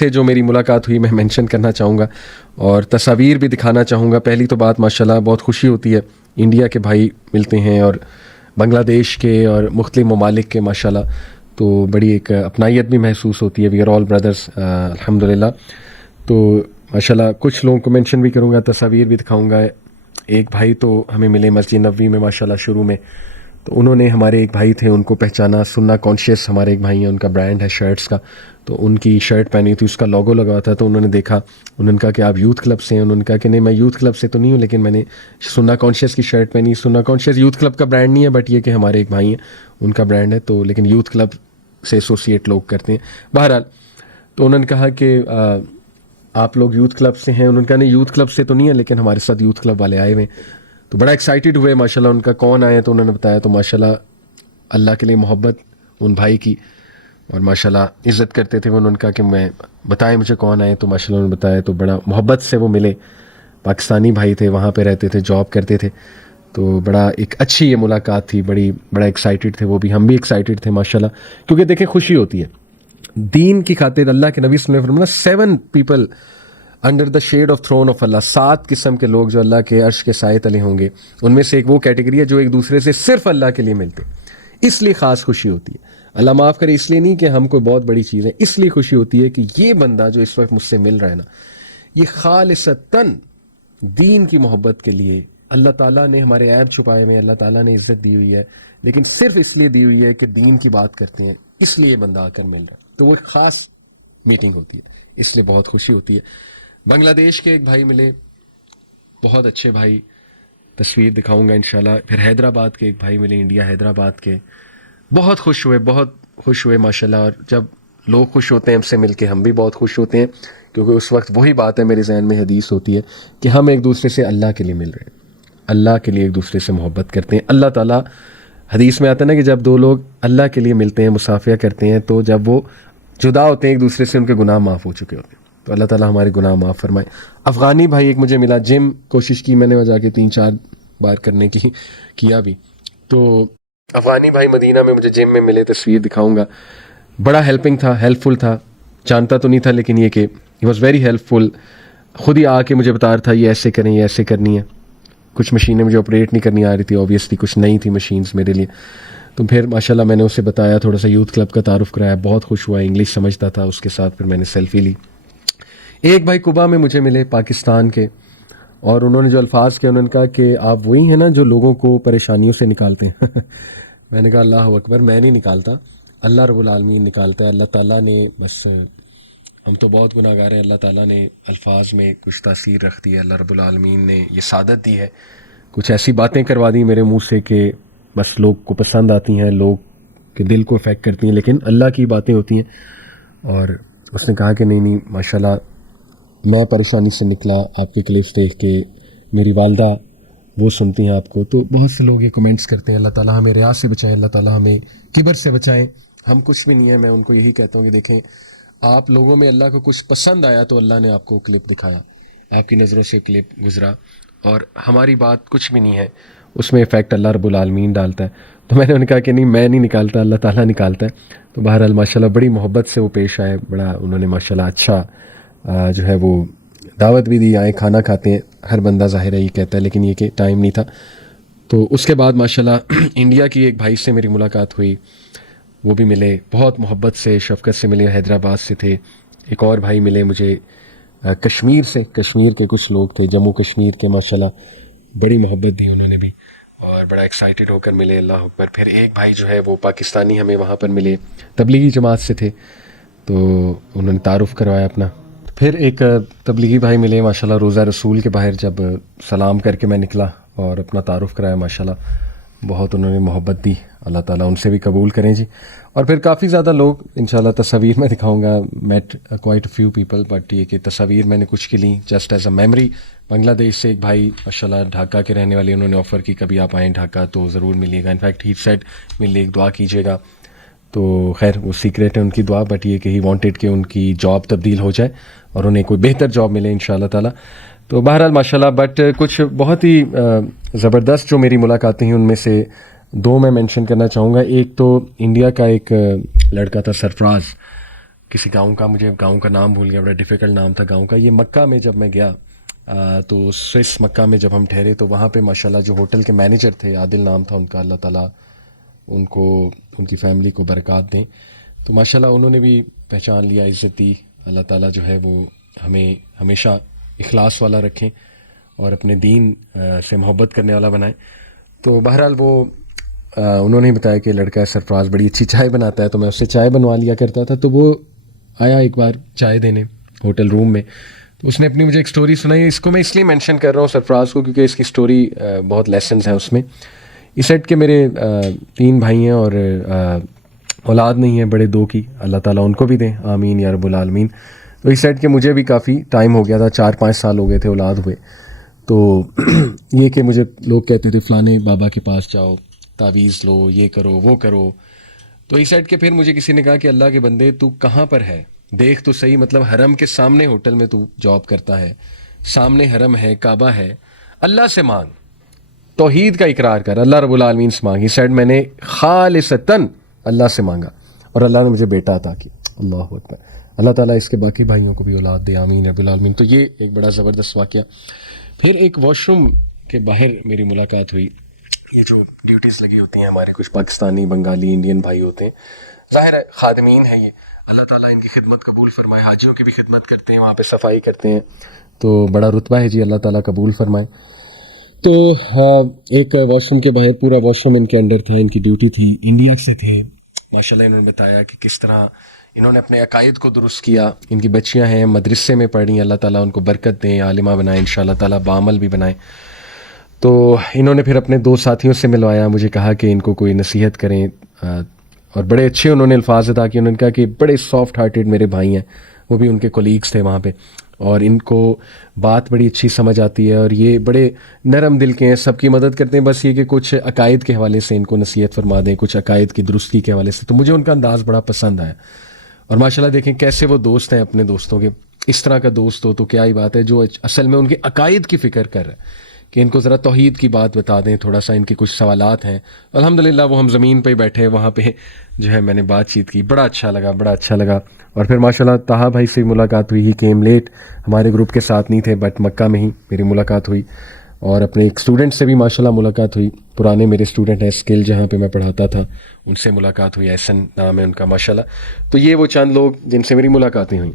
سے جو میری ملاقات ہوئی میں مینشن کرنا چاہوں گا اور تصاویر بھی دکھانا چاہوں گا. پہلی تو بات ماشاءاللہ بہت خوشی ہوتی ہے, انڈیا کے بھائی ملتے ہیں اور بنگلہ دیش کے اور مختلف ممالک کے ماشاءاللہ, تو بڑی ایک اپنائیت بھی محسوس ہوتی ہے. وی آر آل بردرز الحمدللہ. تو ماشاءاللہ کچھ لوگوں کو مینشن بھی کروں گا, تصاویر بھی دکھاؤں گا. ایک بھائی تو ہمیں ملے مسجد نبوی میں ماشاءاللہ شروع میں, تو انہوں نے ہمارے ایک بھائی تھے ان کو پہچانا. سننا کانشیس ہمارے ایک بھائی ہیں, ان کا برانڈ ہے شرٹس کا, تو ان کی شرٹ پہنی تھی, اس کا لوگو لگا ہوا تھا, تو انہوں نے دیکھا, انہوں نے کہا کہ آپ یوتھ کلب سے ہیں؟ انہوں نے کہا کہ نہیں میں یوتھ کلب سے تو نہیں ہوں, لیکن میں نے سننا کانشیس کی شرٹ پہنی. سننا کانشیس یوتھ کلب کا برانڈ نہیں ہے, بٹ یہ کہ ہمارے ایک بھائی ہیں ان کا برانڈ ہے, تو لیکن یوتھ کلب سے ایسوسیٹ لوگ کرتے ہیں. بہرحال تو انہوں نے کہا کہ آپ لوگ یوتھ کلب سے ہیں؟ انہوں نے کہا نہیں یوتھ کلب سے تو نہیں ہے, لیکن ہمارے ساتھ یوتھ کلب والے آئے ہوئے ہیں. تو بڑا ایکسائٹیڈ ہوئے ماشاءاللہ. ان کا کون آئے تو انہوں نے بتایا, تو ماشاءاللہ اللہ کے لیے محبت ان بھائی کی, اور ماشاءاللہ عزت کرتے تھے. انہوں نے کہا کہ میں بتائیں مجھے کون آئے, تو ماشاءاللہ انہوں نے بتایا, تو بڑا محبت سے وہ ملے. پاکستانی بھائی تھے, وہاں پہ رہتے تھے, جاب کرتے تھے, تو بڑا ایک اچھی یہ ملاقات تھی. بڑا ایکسائٹیڈ تھے وہ بھی, ہم بھی ایکسائٹیڈ تھے ماشاءاللہ, کیونکہ دیکھیں خوشی ہوتی ہے دین کی خاطر. اللہ کے نبی صلی اللہ علیہ وسلم 7 people under the shade of throne of اللہ, 7 قسم کے لوگ جو اللہ کے عرش کے سائے تلے ہوں گے, ان میں سے ایک وہ کیٹیگری ہے جو ایک دوسرے سے صرف اللہ کے لیے ملتے, اس لیے خاص خوشی ہوتی ہے. اللہ معاف کرے, اس لیے نہیں کہ ہم کوئی بہت بڑی چیز ہے, اس لیے خوشی ہوتی ہے کہ یہ بندہ جو اس وقت مجھ سے مل رہا ہے نا, یہ خالصتاً دین کی محبت کے لیے. اللہ تعالیٰ نے ہمارے عیب چھپائے ہوئے, اللہ تعالیٰ نے عزت دی ہوئی ہے, لیکن صرف اس لیے دی ہوئی ہے کہ دین کی بات کرتے ہیں, اس لیے بندہ آ کر مل رہا ہے. تو وہ ایک خاص میٹنگ ہوتی ہے, اس لیے بہت خوشی ہوتی ہے. بنگلہ دیش کے ایک بھائی ملے, بہت اچھے بھائی, تصویر دکھاؤں گا انشاءاللہ. پھر حیدرآباد کے ایک بھائی ملے, انڈیا حیدرآباد کے, بہت خوش ہوئے ماشاءاللہ. اور جب لوگ خوش ہوتے ہیں ہم سے مل کے, ہم بھی بہت خوش ہوتے ہیں, کیونکہ اس وقت وہی بات ہے میرے ذہن میں حدیث ہوتی ہے کہ ہم ایک دوسرے سے اللہ کے لیے مل رہے ہیں, اللہ کے لیے ایک دوسرے سے محبت کرتے ہیں. اللہ تعالیٰ حدیث میں آتا ہے نا کہ جب دو لوگ اللہ کے لیے ملتے ہیں, مصافحہ کرتے ہیں, تو جب وہ جدا ہوتے ہیں ایک دوسرے سے, ان کے گناہ معاف ہو چکے ہوتے ہیں. تو اللہ تعالیٰ ہمارے گناہ معاف فرمائے. افغانی بھائی ایک مجھے ملا, جم کوشش کی میں نے وجہ کے 3-4 بار کرنے کی, کیا بھی. تو افغانی بھائی مدینہ میں مجھے جم میں ملے, تصویر دکھاؤں گا. بڑا ہیلپنگ تھا, ہیلپ فل تھا, جانتا تو نہیں تھا, لیکن یہ کہ ہی واز ویری ہیلپ فل. خود ہی آ کے مجھے بتا رہا تھا یہ ایسے کریں, یہ ایسے کرنی ہے. کچھ مشینیں مجھے آپریٹ نہیں کرنی آ رہی تھی, اوبیسلی کچھ نئی تھی مشینز میرے لیے. تو پھر ماشاءاللہ میں نے اسے بتایا, تھوڑا سا یوتھ کلب کا تعارف کرایا, بہت خوش ہوا, انگلش سمجھتا تھا اس کے ساتھ. پھر میں نے سیلفی لی. ایک بھائی کوبا میں مجھے ملے, پاکستان کے, اور انہوں نے جو الفاظ کیا, انہوں نے کہا کہ آپ وہی ہیں نا جو لوگوں کو پریشانیوں سے نکالتے ہیں. میں نے کہا اللہ اکبر, میں نہیں نکالتا, اللہ رب العالمین نکالتا ہے. اللہ تعالیٰ نے بس, ہم تو بہت گناہ گار ہیں, اللہ تعالیٰ نے الفاظ میں کچھ تاثیر رکھ دی ہے, اللہ رب العالمین نے یہ سعادت دی ہے, کچھ ایسی باتیں کروا دی میرے منہ سے کہ بس لوگ کو پسند آتی ہیں, لوگ کے دل کو افیکٹ کرتی ہیں, لیکن اللہ کی باتیں ہوتی ہیں. اور اس نے کہا کہ نہیں ماشاءاللہ میں پریشانی سے نکلا آپ کے کلپس دیکھ کے, میری والدہ وہ سنتی ہیں آپ کو. تو بہت سے لوگ یہ کمنٹس کرتے ہیں, اللہ تعالیٰ ہمیں ریا سے بچائیں, اللہ تعالیٰ ہمیں کبر سے بچائیں. ہم کچھ بھی نہیں ہیں. میں ان کو یہی کہتا ہوں کہ دیکھیں, آپ لوگوں میں اللہ کو کچھ پسند آیا تو اللہ نے آپ کو کلپ دکھایا, آپ کی نظر سے کلپ گزرا, اور ہماری بات کچھ بھی نہیں ہے, اس میں افیکٹ اللہ رب العالمین ڈالتا ہے. تو میں نے انہوں نے کہا کہ نہیں میں نہیں نکالتا, اللہ تعالیٰ نکالتا ہے. تو بہرحال ماشاءاللہ بڑی محبت سے وہ پیش آئے, بڑا انہوں نے ماشاءاللہ اچھا جو ہے وہ دعوت بھی دی, آئیں کھانا کھاتے ہیں. ہر بندہ ظاہر ہے یہ کہتا ہے, لیکن یہ کہ ٹائم نہیں تھا. تو اس کے بعد ماشاءاللہ انڈیا کی ایک بھائی سے میری ملاقات ہوئی, وہ بھی ملے, بہت محبت سے شفقت سے ملے, حیدرآباد سے تھے. ایک اور بھائی ملے مجھے کشمیر سے, کشمیر کے کچھ لوگ تھے, جموں کشمیر کے, ماشاءاللہ بڑی محبت دی انہوں نے بھی, اور بڑا ایکسائٹیڈ ہو کر ملے, اللہ اکبر. پھر ایک بھائی جو ہے وہ پاکستانی ہمیں وہاں پر ملے, تبلیغی جماعت سے تھے, تو انہوں نے تعارف کروایا اپنا. پھر ایک تبلیغی بھائی ملے ماشاءاللہ, روزہ رسول کے باہر جب سلام کر کے میں نکلا اور اپنا تعارف کرایا, ماشاءاللہ بہت انہوں نے محبت دی, اللہ تعالیٰ ان سے بھی قبول کریں جی. اور پھر کافی زیادہ لوگ انشاءاللہ تصاویر میں دکھاؤں گا, met quite few people, but یہ کہ تصاویر میں نے کچھ کی لیں just as a memory. Bangladesh سے ایک بھائی ماشاءاللہ ڈھاکہ کے رہنے والے, انہوں نے آفر کی کبھی آپ آئیں ڈھاکہ تو ضرور ملیے گا, انفیکٹ ہی سیڈ ملنے ایک دعا کیجیے گا. تو خیر وہ سیکریٹ ہے ان کی دعا, بٹ یہ کہ ہی وانٹیڈ کہ ان کی جاب تبدیل ہو جائے اور انہیں کوئی بہتر جاب ملے انشاءاللہ تعالیٰ. تو بہرحال ماشاءاللہ, بٹ کچھ بہت ہی زبردست جو میری ملاقاتیں ہیں ان میں سے 2 میں مینشن کرنا چاہوں گا. ایک تو انڈیا کا ایک لڑکا تھا سرفراز, کسی گاؤں کا، مجھے گاؤں کا نام بھول گیا، بڑا ڈیفیکلٹ نام تھا گاؤں کا. یہ مکہ میں جب میں گیا تو سوئس مکہ میں جب ہم ٹھہرے تو وہاں پہ ماشاءاللہ جو ہوٹل کے مینیجر تھے، عادل نام تھا ان کا، اللہ تعالیٰ ان کو، ان کی فیملی کو برکات دیں. تو ماشاءاللہ انہوں نے بھی پہچان لیا، عزت دی. اللہ تعالیٰ جو ہے وہ ہمیں ہمیشہ اخلاص والا رکھیں اور اپنے دین سے محبت کرنے والا بنائیں. تو بہرحال وہ انہوں نے بتایا کہ لڑکا سرفراز بڑی اچھی چائے بناتا ہے، تو میں اس سے چائے بنوا لیا کرتا تھا. تو وہ آیا ایک بار چائے دینے ہوٹل روم میں، تو اس نے اپنی مجھے ایک سٹوری سنائی. اس کو میں اس لیے مینشن کر رہا ہوں سرفراز کو کیونکہ اس کی سٹوری بہت لیسنز ہیں اس میں. اس سیٹ کے میرے 3 بھائی ہیں اور اولاد نہیں ہے بڑے 2 کی، اللہ تعالیٰ ان کو بھی دیں، آمین یا رب العالمین. تو اس سیٹ کے مجھے بھی کافی ٹائم ہو گیا تھا، 4-5 سال ہو گئے تھے اولاد ہوئے. تو یہ کہ مجھے لوگ کہتے تھے فلانے بابا کے پاس جاؤ، تعویذ لو، یہ کرو وہ کرو. تو اس سیٹ کے پھر مجھے کسی نے کہا کہ اللہ کے بندے تو کہاں پر ہے، دیکھ تو صحیح، مطلب حرم کے سامنے ہوٹل میں تو جاب کرتا ہے، سامنے حرم ہے، کعبہ ہے، اللہ سے مانگ، توحید کا اقرار کر، اللہ رب العالمین سے مانگ. یہ سیٹ میں نے خالصتاً اللہ سے مانگا اور اللہ نے مجھے بیٹا عطا کی. اللہ اکبر. اللہ تعالیٰ اس کے باقی بھائیوں کو بھی اولاد دے، آمین رب العالمین. تو یہ ایک بڑا زبردست واقعہ. پھر ایک واش روم کے باہر میری ملاقات ہوئی. یہ جو ڈیوٹیز لگی ہوتی ہیں ہمارے کچھ پاکستانی، بنگالی، انڈین بھائی ہوتے ہیں، ظاہر ہے خادمین ہیں یہ، اللہ تعالیٰ ان کی خدمت قبول فرمائے. حاجیوں کی بھی خدمت کرتے ہیں، وہاں پہ صفائی کرتے ہیں، تو بڑا رتبہ ہے جی، اللہ تعالیٰ قبول فرمائے. تو ایک واش روم کے باہر، پورا واش روم ان کے انڈر تھا، ان کی ڈیوٹی تھی. انڈیا سے تھے ماشاءاللہ. انہوں نے بتایا کہ کس طرح انہوں نے اپنے عقائد کو درست کیا. ان کی بچیاں ہیں مدرسے میں پڑھی، اللہ تعالیٰ ان کو برکت دیں، عالمہ بنائیں انشاءاللہ تعالیٰ، بعمل بھی بنائیں. تو انہوں نے پھر اپنے 2 ساتھیوں سے ملوایا، مجھے کہا کہ ان کو کوئی نصیحت کریں، اور بڑے اچھے انہوں نے الفاظ ادا کیے. انہوں نے کہا کہ بڑے سافٹ ہارٹیڈ میرے بھائی ہیں، وہ بھی ان کے کولیگز تھے وہاں پہ، اور ان کو بات بڑی اچھی سمجھ آتی ہے، اور یہ بڑے نرم دل کے ہیں، سب کی مدد کرتے ہیں. بس یہ کہ کچھ عقائد کے حوالے سے ان کو نصیحت فرما دیں، کچھ عقائد کی درستی کے حوالے سے. تو مجھے ان کا انداز بڑا پسند آیا، اور ماشاءاللہ دیکھیں کیسے وہ دوست ہیں اپنے دوستوں کے. اس طرح کا دوست ہو تو کیا ہی بات ہے، جو اصل میں ان کے عقائد کی فکر کر رہا ہے کہ ان کو ذرا توحید کی بات بتا دیں، تھوڑا سا ان کے کچھ سوالات ہیں. الحمدللہ وہ ہم زمین پہ ہی بیٹھے، وہاں پہ جو ہے میں نے بات چیت کی، بڑا اچھا لگا، بڑا اچھا لگا. اور پھر ماشاءاللہ طہا بھائی سے ملاقات ہوئی. ہی کیم لیٹ، ہمارے گروپ کے ساتھ نہیں تھے، بٹ مکہ میں ہی میری ملاقات ہوئی. اور اپنے ایک اسٹوڈنٹ سے بھی ماشاءاللہ ملاقات ہوئی، پرانے میرے اسٹوڈنٹ ہیں اسکل جہاں پہ میں پڑھاتا تھا، ان سے ملاقات ہوئی، احسن نام ہے ان کا ماشاءاللہ. تو یہ وہ چند لوگ جن سے میری ملاقاتیں ہوئیں.